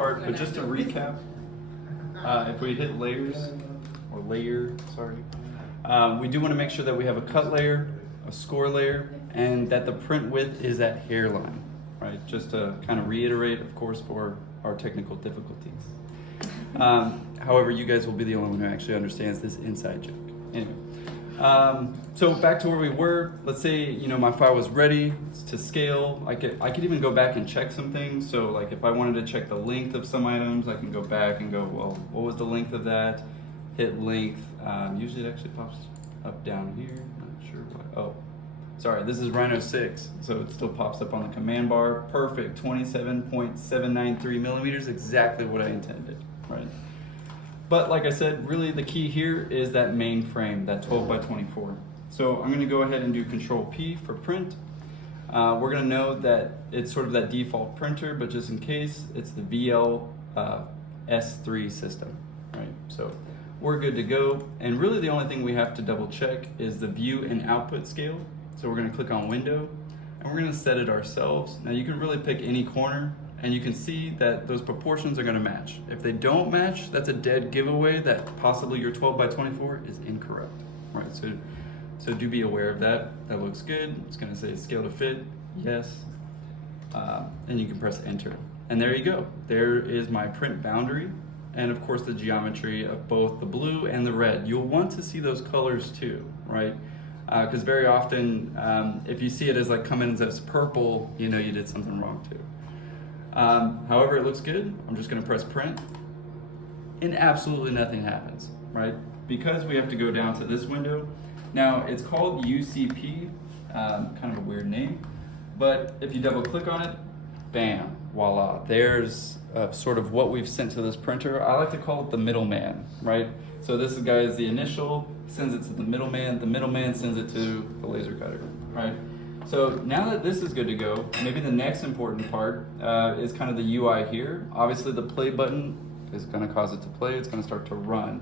part, but just to recap, if we hit layers, or layer, sorry, we do want to make sure that we have a cut layer, a score layer, and that the print width is at hairline, right? Just to kind of reiterate, of course, for our technical difficulties. However, you guys will be the only one who actually understands this inside joke. Anyway, so back to where we were. Let's say, you know, my file was ready to scale. I could even go back and check some things. So like if I wanted to check the length of some items, I can go back and go, well, what was the length of that? Hit length. Usually it actually pops up down here. Not sure why. Oh, sorry, this is Rhino 6. So it still pops up on the command bar. Perfect, 27.793 millimeters, exactly what I intended, right? But like I said, really the key here is that main frame, that 12 by 24. So I'm gonna go ahead and do Control P for print. We're gonna know that it's sort of that default printer, but just in case, it's the VL S3 system, right? So we're good to go. And really the only thing we have to double check is the view and output scale. So we're gonna click on Window, and we're gonna set it ourselves. Now you can really pick any corner, and you can see that those proportions are gonna match. If they don't match, that's a dead giveaway that possibly your 12 by 24 is incorrect, right? So do be aware of that. That looks good. It's gonna say scale to fit, yes. And you can press enter. And there you go. There is my print boundary, and of course the geometry of both the blue and the red. You'll want to see those colors too, right? Because very often, if you see it as like coming as purple, you know you did something wrong too. However, it looks good. I'm just gonna press print, and absolutely nothing happens, right? Because we have to go down to this window. Now, it's called UCP, kind of a weird name, but if you double click on it, bam, voila. There's sort of what we've sent to this printer. I like to call it the middleman, right? So this guy is the initial, sends it to the middleman sends it to the laser cutter, right? So now that this is good to go, maybe the next important part is kind of the UI here. Obviously the play button is gonna cause it to play, it's gonna start to run.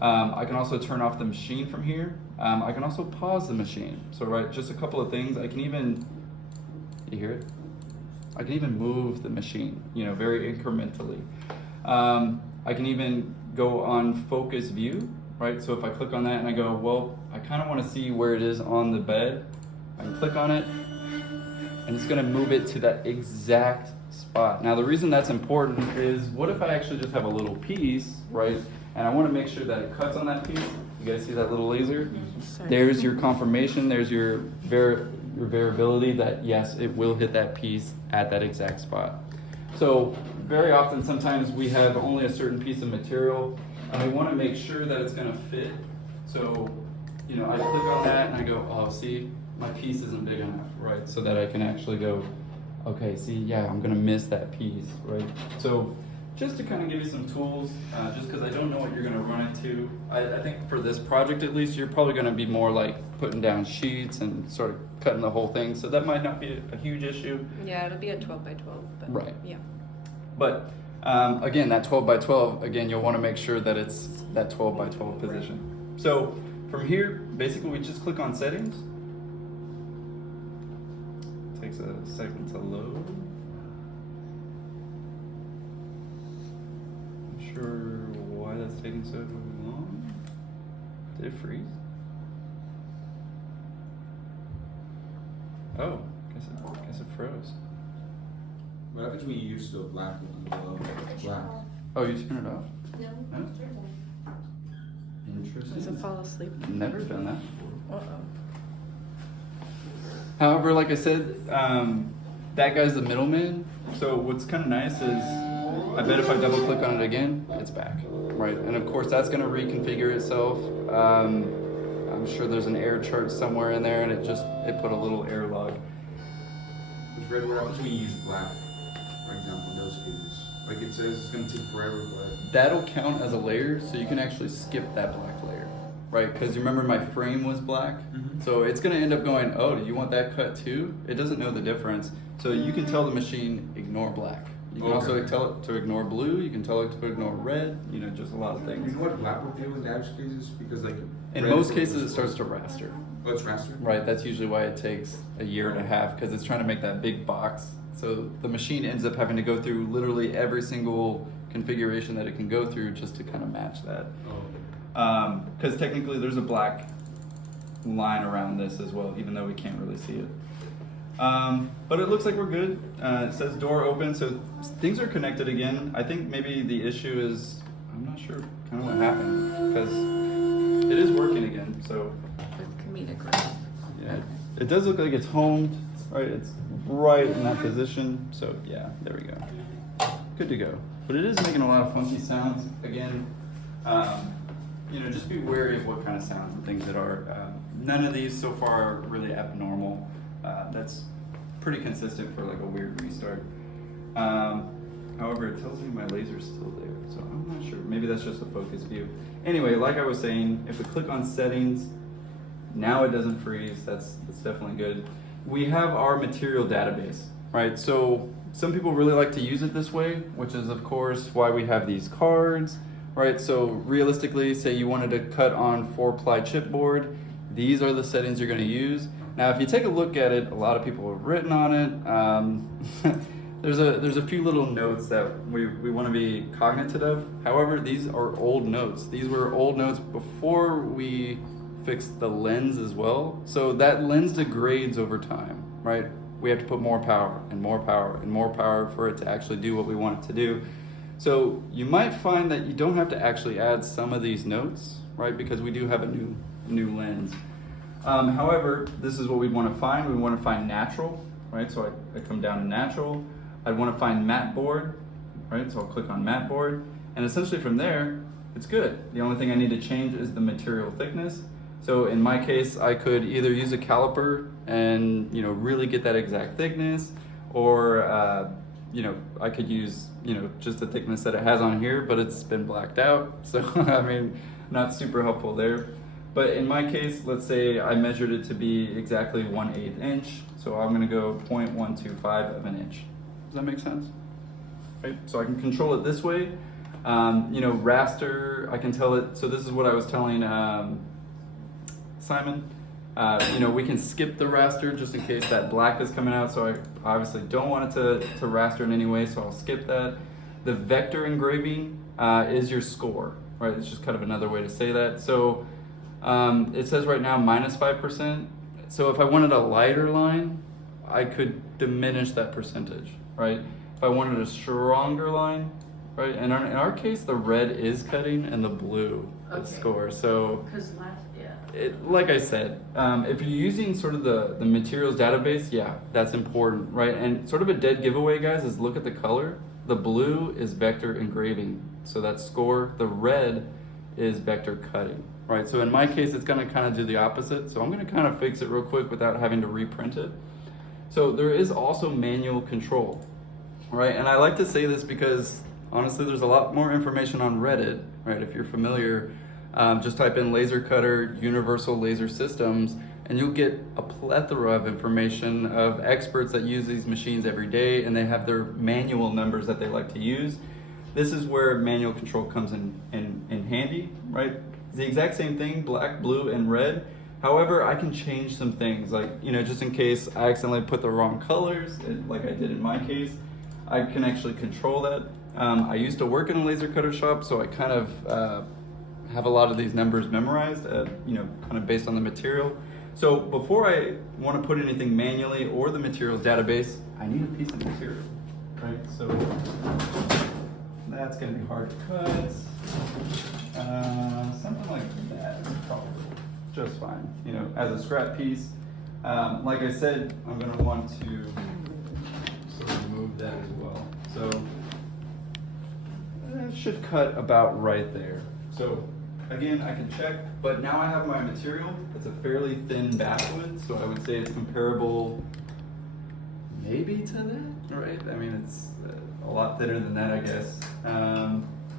I can also turn off the machine from here. I can also pause the machine. So right, just a couple of things. I can even, you hear it? I can even move the machine, you know, very incrementally. I can even go on focus view, right? So if I click on that and I go, well, I kind of want to see where it is on the bed. I can click on it, and it's gonna move it to that exact spot. Now the reason that's important is, what if I actually just have a little piece, right? And I wanna make sure that it cuts on that piece. You guys see that little laser? There's your confirmation, there's your variability that yes, it will hit that piece at that exact spot. So very often, sometimes we have only a certain piece of material, and we wanna make sure that it's gonna fit. So, you know, I click on that and I go, oh, see, my piece isn't big enough, right? So that I can actually go, okay, see, yeah, I'm gonna miss that piece, right? So just to kind of give you some tools, just because I don't know what you're gonna run into, I think for this project at least, you're probably gonna be more like putting down sheets and sort of cutting the whole thing. So that might not be a huge issue. Yeah, it'll be a 12 by 12, but right. Yeah. But again, that 12 by 12, again, you'll wanna make sure that it's that 12 by 12 position. So from here, basically we just click on settings. Takes a second to load. Not sure why that's taking so long. Did it freeze? Oh, guess it froze. What happens when you use the black one? Black. Oh, you turn it off? No. Interesting. Does it fall asleep? Never done that before. Uh-oh. However, like I said, that guy's the middleman. So what's kind of nice is, I bet if I double click on it again, it's back, right? And of course that's gonna reconfigure itself. I'm sure there's an error chart somewhere in there, and it put a little error log. Which red, what happens when you use black, for example, in those cases? Like it says it's gonna take forever, but... That'll count as a layer, so you can actually skip that black layer, right? Because you remember my frame was black? So it's gonna end up going, oh, do you want that cut too? It doesn't know the difference. So you can tell the machine, ignore black. You can also tell it to ignore blue, you can tell it to ignore red, you know, just a lot of things. You know what black will do in those cases? Because like... In most cases, it starts to raster. Oh, it's raster? Right, that's usually why it takes a year and a half, because it's trying to make that big box. So the machine ends up having to go through literally every single configuration that it can go through just to kind of match that. Oh. Because technically there's a black line around this as well, even though we can't really see it. But it looks like we're good. It says door open, so things are connected again. I think maybe the issue is, I'm not sure kind of what happened, because it is working again, so. For comedic reasons. Yeah, it does look like it's homed, right? It's right in that position, so yeah, there we go. Good to go. But it is making a lot of funky sounds. Again, just be wary of what kind of sounds and things that are. None of these so far are really abnormal. That's pretty consistent for like a weird restart. However, it tells me my laser's still there, so I'm not sure. Maybe that's just a focus view. Anyway, like I was saying, if we click on settings, now it doesn't freeze. That's definitely good. We have our material database, right? So some people really like to use it this way, which is of course why we have these cards, right? So realistically, say you wanted to cut on 4-ply chipboard, these are the settings you're going to use. Now, if you take a look at it, a lot of people have written on it. There's a few little notes that we want to be cognizant of. However, these are old notes. These were old notes before we fixed the lens as well. So that lens degrades over time, right? We have to put more power and more power and more power for it to actually do what we want it to do. So you might find that you don't have to actually add some of these notes, right? Because we do have a new lens. However, this is what we want to find. We want to find natural, right? So I come down to natural. I'd want to find matte board, right? So I'll click on matte board. And essentially from there, it's good. The only thing I need to change is the material thickness. So in my case, I could either use a caliper and really get that exact thickness, or I could use just the thickness that it has on here, but it's been blacked out. So I mean, not super helpful there. But in my case, let's say I measured it to be exactly 1/8 inch. So I'm gonna go 0.125 of an inch. Does that make sense? Right. So I can control it this way. Raster, I can tell it. So this is what I was telling Simon. We can skip the raster just in case that black is coming out. So I obviously don't want it to raster in any way, so I'll skip that. The vector engraving is your score, right? It's just kind of another way to say that. So it says right now -5%. So if I wanted a lighter line, I could diminish that percentage, right? If I wanted a stronger line, right? And in our case, the red is cutting and the blue is score. So like I said, if you're using sort of the materials database, yeah, that's important, right? And sort of a dead giveaway, guys, is look at the color. The blue is vector engraving, so that's score. The red is vector cutting, right? So in my case, it's gonna kind of do the opposite. So I'm gonna kind of fix it real quick without having to reprint it. So there is also manual control, right? And I like to say this because honestly, there's a lot more information on Reddit, right? If you're familiar, just type in laser cutter, universal laser systems, and you'll get a plethora of information of experts that use these machines every day, and they have their manual numbers that they like to use. This is where manual control comes in handy, right? It's the exact same thing, black, blue, and red. However, I can change some things, like, just in case I accidentally put the wrong colors, like I did in my case, I can actually control that. I used to work in a laser cutter shop, so I kind of have a lot of these numbers memorized, kind of based on the material. So before I want to put anything manually or the materials database, I need a piece of material, right? So that's going to be hard to cut. Something like that is probably just fine, as a scrap piece. Like I said, I'm going to want to sort of move that as well. So it should cut about right there. So again, I can check, but now I have my material. It's a fairly thin basswood, so I would say it's comparable maybe to that, right? I mean, it's a lot thinner than that, I guess.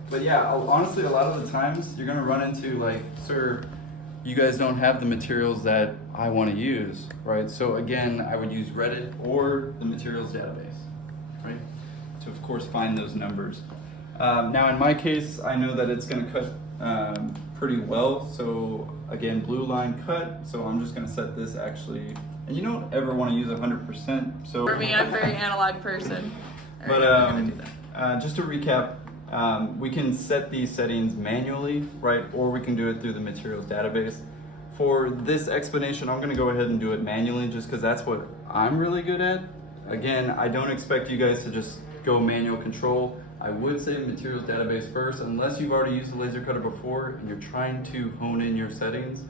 But yeah, honestly, a lot of the times you're gonna run into like, sir, you guys don't have the materials that I want to use, right? So again, I would use Reddit or the materials database, right? To of course find those numbers. Now in my case, I know that it's gonna cut pretty well. So again, blue line cut. So I'm just gonna set this actually, and you don't ever want to use 100%. So For me, I'm a very analog person. But Alright, we're gonna do that. just to recap, we can set these settings manually, right? Or we can do it through the materials database. For this explanation, I'm gonna go ahead and do it manually just because that's what I'm really good at. Again, I don't expect you guys to just go manual control. I would say materials database first, unless you've already used the laser cutter before and you're trying to hone in your settings.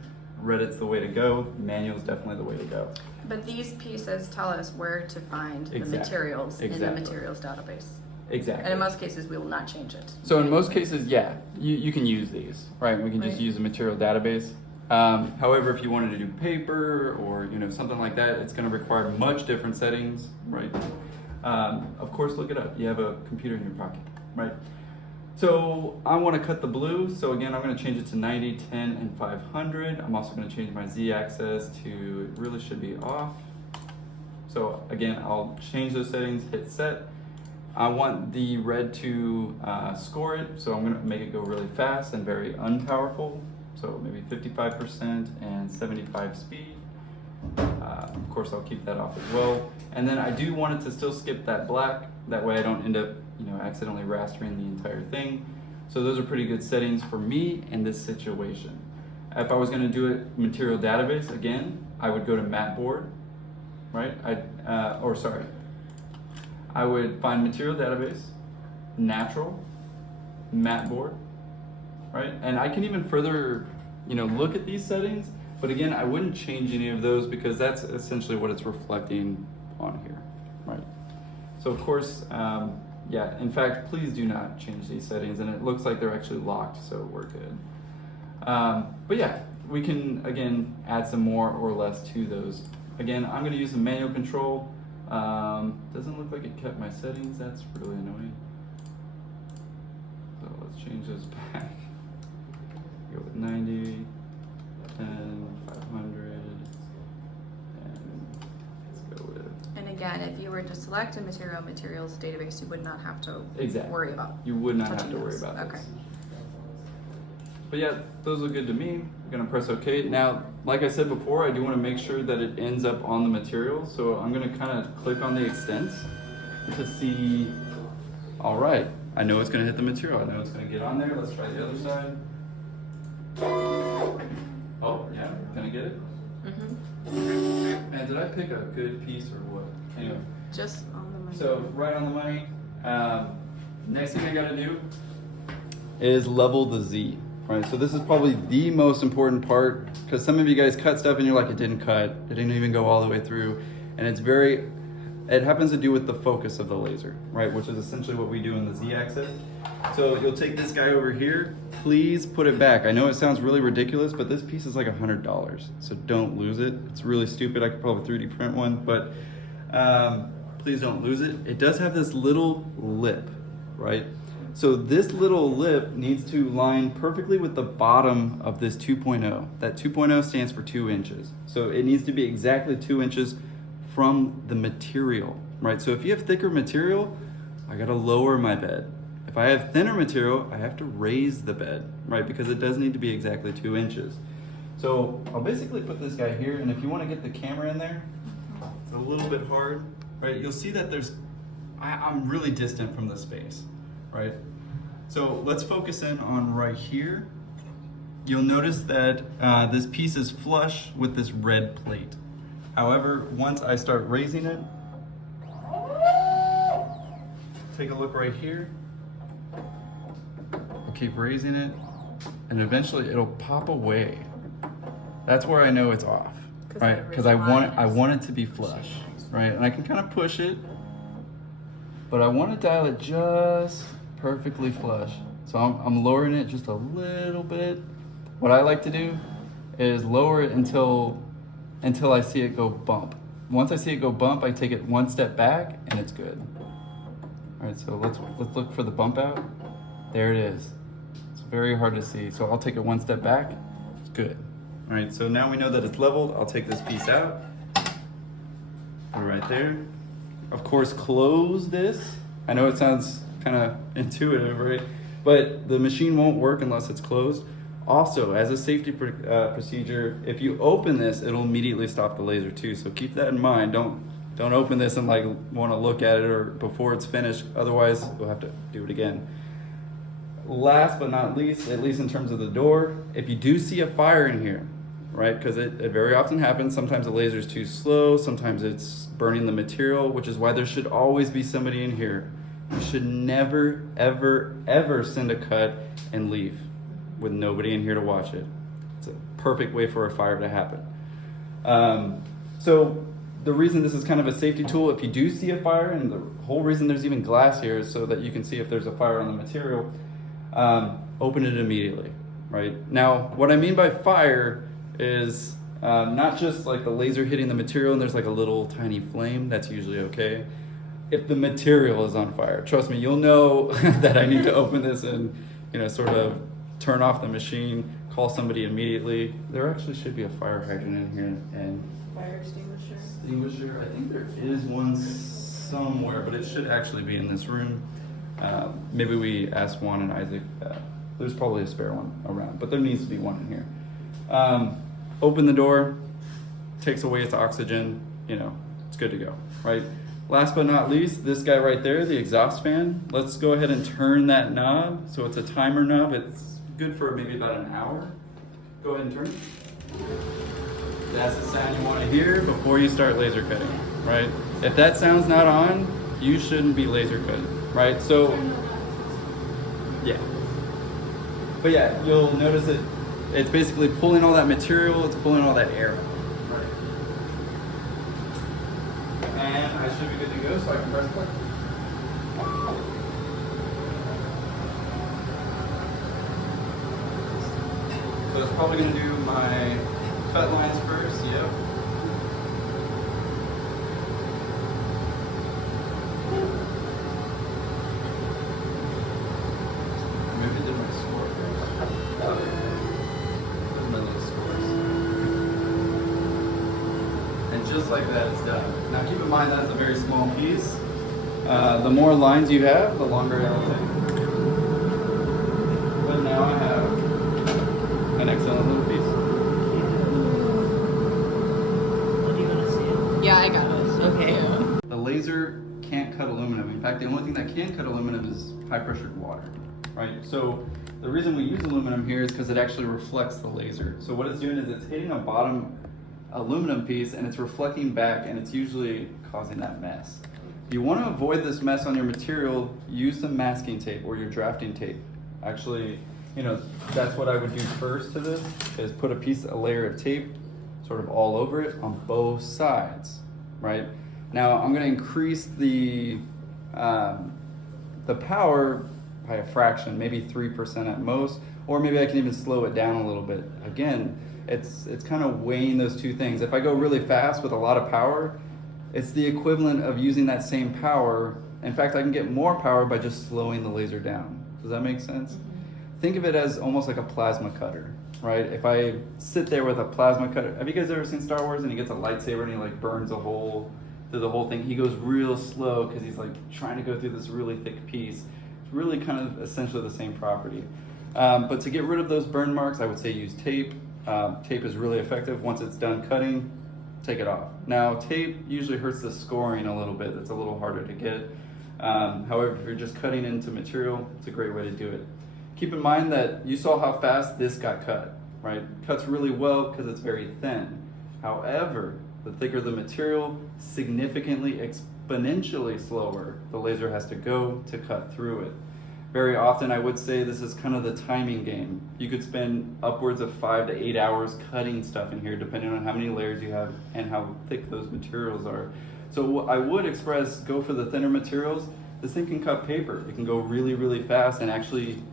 Reddit's the way to go. Manual is definitely the way to go. But these pieces tell us where to find the Exactly. materials in the Exactly. materials database. Exactly. And in most cases, we will not change it. So in most cases, yeah, you can use these, right? We can just Right. use the material database. However, if you wanted to do paper or something like that, it's going to require much different settings, right? Of course, look it up. You have a computer in your pocket, right? So I want to cut the blue. So again, I'm going to change it to 90, 10, and 500. I'm also going to change my Z-axis to, it really should be off. So again, I'll change those settings, hit set. I want the red to score it, so I'm going to make it go really fast and very unpowerful. So maybe 55% and 75 speed. Of course, I'll keep that off as well. And then I do want it to still skip that black. That way I don't end up, accidentally rastering the entire thing. So those are pretty good settings for me in this situation. If I was going to do it material database, again, I would go to matte board, right? I would find material database, natural, matte board, right? And I can even further, look at these settings, but again, I wouldn't change any of those because that's essentially what it's reflecting on here, right? So of course, yeah, in fact, please do not change these settings, and it looks like they're actually locked, so we're good. But yeah, we can, again, add some more or less to those. Again, I'm gonna use the manual control. Doesn't look like it kept my settings. That's really annoying. So let's change those back. Go with 90, 10, 500, and let's go with... And again, if you were to select a materials database, you would not have to Exactly. worry about. You would not have touching to worry those. about this. Okay. But yeah, those look good to me. I'm gonna press OK. Now, like I said before, I do want to make sure that it ends up on the material. So I'm gonna kind of click on the extents to see. All right, I know it's gonna hit the material. I know it's gonna get on there. Let's try the other side. Oh yeah, can I get it? Mm-hmm. And did I pick a good piece or what? Anyway. Just on the money. So right on the money. Next thing I gotta do is level the Z. Right, so this is probably the most important part because some of you guys cut stuff and you're like, it didn't cut, it didn't even go all the way through, and it happens to do with the focus of the laser, right, which is essentially what we do in the Z-axis. So you'll take this guy over here, please put it back. I know it sounds really ridiculous, but this piece is like $100, so don't lose it. It's really stupid. I could probably 3D print one, but please don't lose it. It does have this little lip, right? So this little lip needs to line perfectly with the bottom of this 2.0. That 2.0 stands for 2 inches. So it needs to be exactly 2 inches from the material, right? So if you have thicker material, I gotta lower my bed. If I have thinner material, I have to raise the bed, right? Because it does need to be exactly 2 inches. So I'll basically put this guy here, and if you wanna get the camera in there, it's a little bit hard, right? You'll see that I'm really distant from the space. Right? So let's focus in on right here. You'll notice that this piece is flush with this red plate. However, once I start raising it, take a look right here. I'll keep raising it, and eventually it'll pop away. That's where I know it's off, right? Because I want it to be flush, right? And I can kind of push it, but I want to dial it just perfectly flush. So I'm lowering it just a little bit. What I like to do is lower it until I see it go bump. Once I see it go bump, I take it one step back and it's good. All right, so let's look for the bump out. There it is. It's very hard to see. So I'll take it one step back. It's good. All right, so now we know that it's leveled. I'll take this piece out. Put it right there. Of course, close this. I know it sounds kind of intuitive, right? But the machine won't work unless it's closed. Also, as a safety procedure, if you open this, it'll immediately stop the laser too. So keep that in mind. Don't open this and like want to look at it or before it's finished. Otherwise, we'll have to do it again. Last but not least, at least in terms of the door, if you do see a fire in here, right? Because it very often happens. Sometimes the laser is too slow. Sometimes it's burning the material, which is why there should always be somebody in here. You should never, ever, ever send a cut and leave with nobody in here to watch it. It's a perfect way for a fire to happen. So the reason this is kind of a safety tool, if you do see a fire, and the whole reason there's even glass here is so that you can see if there's a fire on the material, open it immediately, right? Now, what I mean by fire is not just like the laser hitting the material and there's like a little tiny flame, that's usually okay. If the material is on fire, trust me, you'll know that I need to open this and, sort of turn off the machine, call somebody immediately. There actually should be a fire hydrant in here and Fire extinguisher. extinguisher. I think there is one somewhere, but it should actually be in this room. Maybe we ask Juan and Isaac. There's probably a spare one around, but there needs to be one in here. Open the door, takes away its oxygen, it's good to go, right? Last but not least, this guy right there, the exhaust fan. Let's go ahead and turn that knob. So it's a timer knob. It's good for maybe about an hour. Go ahead and turn it. That's the sound you want to hear before you start laser cutting, right? If that sound's not on, you shouldn't be laser cutting, right? So, yeah. But yeah, you'll notice it's basically pulling all that material, it's pulling all that air. Right. And I should be good to go, so I can press play. So it's probably going to do my cut lines first, yep. Maybe I did my score first. My little scores. And just like that, it's done. Now keep in mind that's a very small piece. The more lines you have, the longer it'll take. But now I have an excellent little piece. What do you want to see? Yeah, I got it. Okay. The laser can't cut aluminum. In fact, the only thing that can cut aluminum is high pressured water, right? So the reason we use aluminum here is because it actually reflects the laser. So what it's doing is it's hitting a bottom aluminum piece and it's reflecting back, and it's usually causing that mess. If you want to avoid this mess on your material, use some masking tape or your drafting tape. Actually, that's what I would do first to this, is put a layer of tape sort of all over it on both sides, right? Now I'm going to increase the power by a fraction, maybe 3% at most, or maybe I can even slow it down a little bit. Again, it's kind of weighing those two things. If I go really fast with a lot of power, it's the equivalent of using that same power. In fact, I can get more power by just slowing the laser down. Does that make sense? Think of it as almost like a plasma cutter, right? If I sit there with a plasma cutter, have you guys ever seen Star Wars and he gets a lightsaber and he like burns a hole through the whole thing? He goes real slow because he's like trying to go through this really thick piece. It's really kind of essentially the same property. But to get rid of those burn marks, I would say use tape. Tape is really effective. Once it's done cutting, take it off. Now, tape usually hurts the scoring a little bit. It's a little harder to get. However, if you're just cutting into material, it's a great way to do it. Keep in mind that you saw how fast this got cut, right? Cuts really well because it's very thin. However, the thicker the material, significantly exponentially slower the laser has to go to cut through it. Very often I would say this is kind of the timing game. You could spend upwards of 5 to 8 hours cutting stuff in here depending on how many layers you have and how thick those materials are. So I would express, go for the thinner materials. This thing can cut paper. It can go really, really fast and actually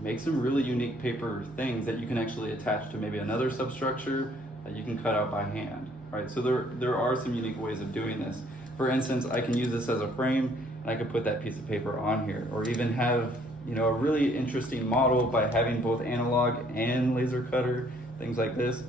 make some really unique paper things that you can actually attach to maybe another substructure that you can cut out by hand, right? So there are some unique ways of doing this. For instance, I can use this as a frame and I could put that piece of paper on here, or even have a really interesting model by having both analog and laser cutter, things like this.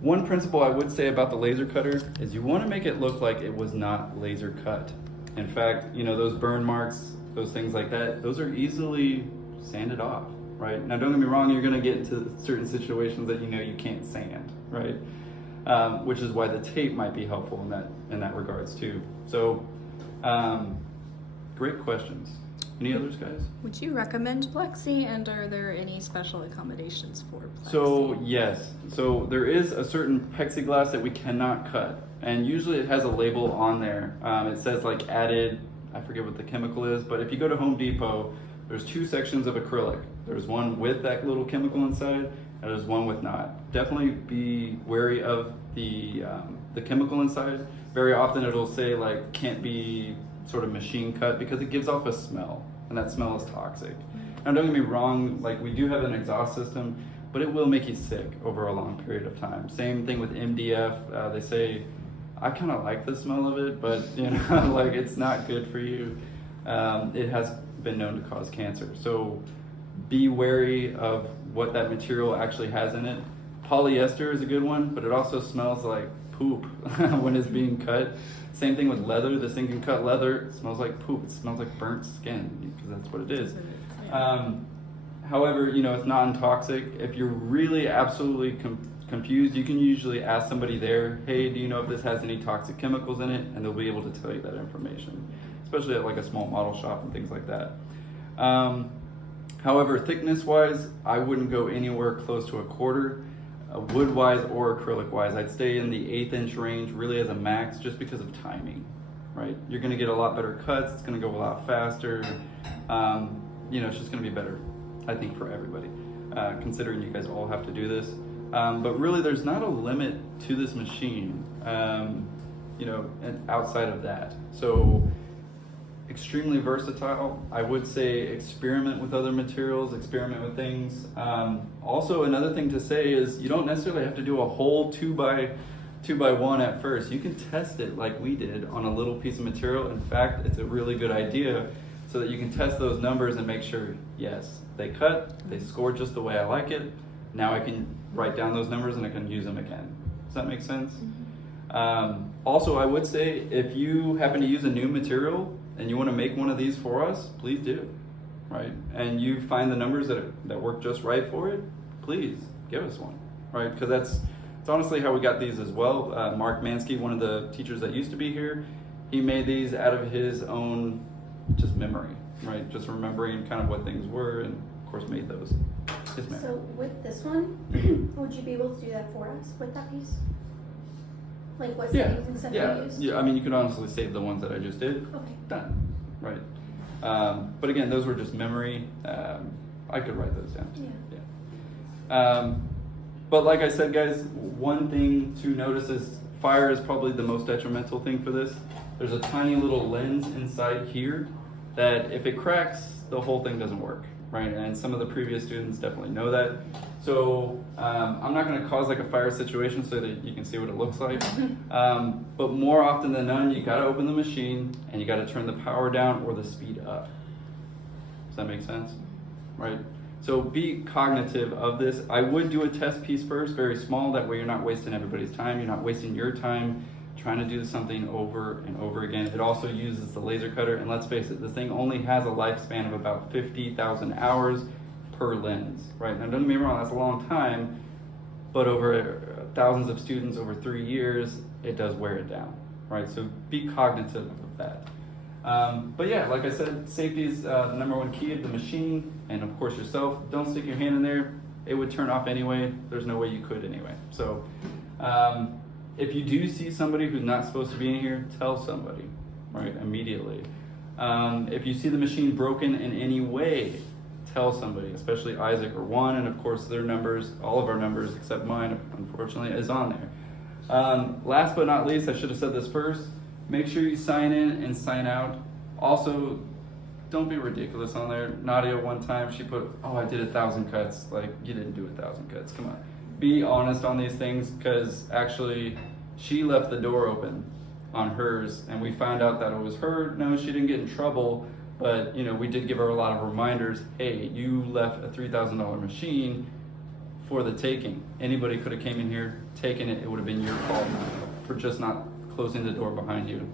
One principle I would say about the laser cutter is you want to make it look like it was not laser cut. In fact, those burn marks, those things like that, those are easily sanded off. right? Now, don't get me wrong, you're going to get into certain situations that you know you can't sand, right? Which is why the tape might be helpful in that regards too. So, great questions. Any others, guys? Would you recommend plexi, and are there any special accommodations for plexi? So yes, so there is a certain plexiglass that we cannot cut, and usually it has a label on there. It says like added, I forget what the chemical is, but if you go to Home Depot, there's 2 sections of acrylic. There's one with that little chemical inside, and there's one with not. Definitely be wary of the chemical inside. Very often it'll say like can't be sort of machine cut because it gives off a smell, and that smell is toxic. Now don't get me wrong, like we do have an exhaust system, but it will make you sick over a long period of time. Same thing with MDF. They say, I kind of like the smell of it, but you know, like it's not good for you. It has been known to cause cancer. So be wary of what that material actually has in it. Polyester is a good one, but it also smells like poop when it's being cut. Same thing with leather. This thing can cut leather. It smells like poop. It smells like burnt skin because that's what it is. However, you know, it's non-toxic. If you're really absolutely confused, you can usually ask somebody there, hey, do you know if this has any toxic chemicals in it? And they'll be able to tell you that information, especially at like a small model shop and things like that. However, thickness-wise, I wouldn't go anywhere close to a quarter. Wood-wise or acrylic-wise, I'd stay in the 1/8 inch range really as a max just because of timing, right? You're gonna get a lot better cuts, it's gonna go a lot faster. You know, it's just gonna be better, I think, for everybody, considering you guys all have to do this. But really, there's not a limit to this machine, you know, outside of that. So, extremely versatile. I would say experiment with other materials, experiment with things. Also, another thing to say is you don't necessarily have to do a whole 2x1 at first. You can test it like we did on a little piece of material. In fact, it's a really good idea so that you can test those numbers and make sure, yes, they cut, they scored just the way I like it. Now I can write down those numbers and I can use them again. Does that make sense? Also, I would say if you happen to use a new material and you want to make one of these for us, please do, right? And you find the numbers that work just right for it, please give us one, right? Because that's honestly how we got these as well. Mark Mansky, one of the teachers that used to be here, he made these out of his own just memory, right? Just remembering kind of what things were, and of course made those. Yes, ma'am. So with this one, would you be able to do that for us with that piece? Like what settings and stuff you used? Yeah, I mean, you could honestly save the ones that I just did. Okay. Done, right? But again, those were just memory. I could write those down. Yeah. But like I said, guys, one thing to notice is fire is probably the most detrimental thing for this. There's a tiny little lens inside here that if it cracks, the whole thing doesn't work, right? And some of the previous students definitely know that. So I'm not going to cause like a fire situation so that you can see what it looks like. But more often than none, you got to open the machine and you got to turn the power down or the speed up. Does that make sense? Right? So be cognitive of this. I would do a test piece first, very small. That way you're not wasting everybody's time. You're not wasting your time trying to do something over and over again. It also uses the laser cutter. And let's face it, this thing only has a lifespan of about 50,000 hours per lens, right? Now, don't get me wrong, that's a long time, but over thousands of students over 3 years, it does wear it down, right? So be cognitive of that. But yeah, like I said, safety is the #1 key of the machine, and of course yourself. Don't stick your hand in there. It would turn off anyway. There's no way you could anyway. So if you do see somebody who's not supposed to be in here, tell somebody, right, immediately. If you see the machine broken in any way, tell somebody, especially Isaac or Juan, and of course their numbers, all of our numbers except mine, unfortunately, is on there. Last but not least, I should have said this first, make sure you sign in and sign out. Also, don't be ridiculous on there. Nadia, one time, she put, oh, I did 1,000 cuts. Like, you didn't do 1,000 cuts, come on. Be honest on these things, because actually, she left the door open on hers, and we found out that it was her. No, she didn't get in trouble, but you know, we did give her a lot of reminders. Hey, you left a $3,000 machine for the taking. Anybody could have came in here, taken it. It would have been your fault for just not closing the door behind you.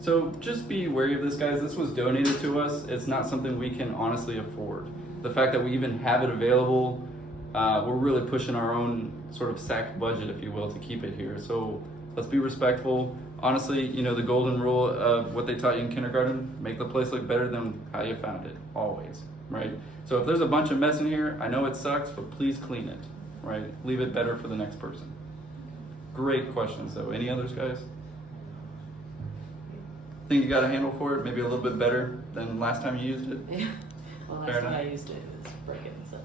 So just be wary of this, guys. This was donated to us. It's not something we can honestly afford. the fact that we even have it available, we're really pushing our own sort of SAC budget, if you will, to keep it here. So let's be respectful. Honestly, you know, the golden rule of what they taught you in kindergarten, make the place look better than how you found it, always, right? So if there's a bunch of mess in here, I know it sucks, but please clean it, right? Leave it better for the next person. Great questions, though. Any others, guys? Think you got a handle for it? Maybe a little bit better than last time you used it? Yeah. Well, Fair last time enough. I used it, it was breaking, so.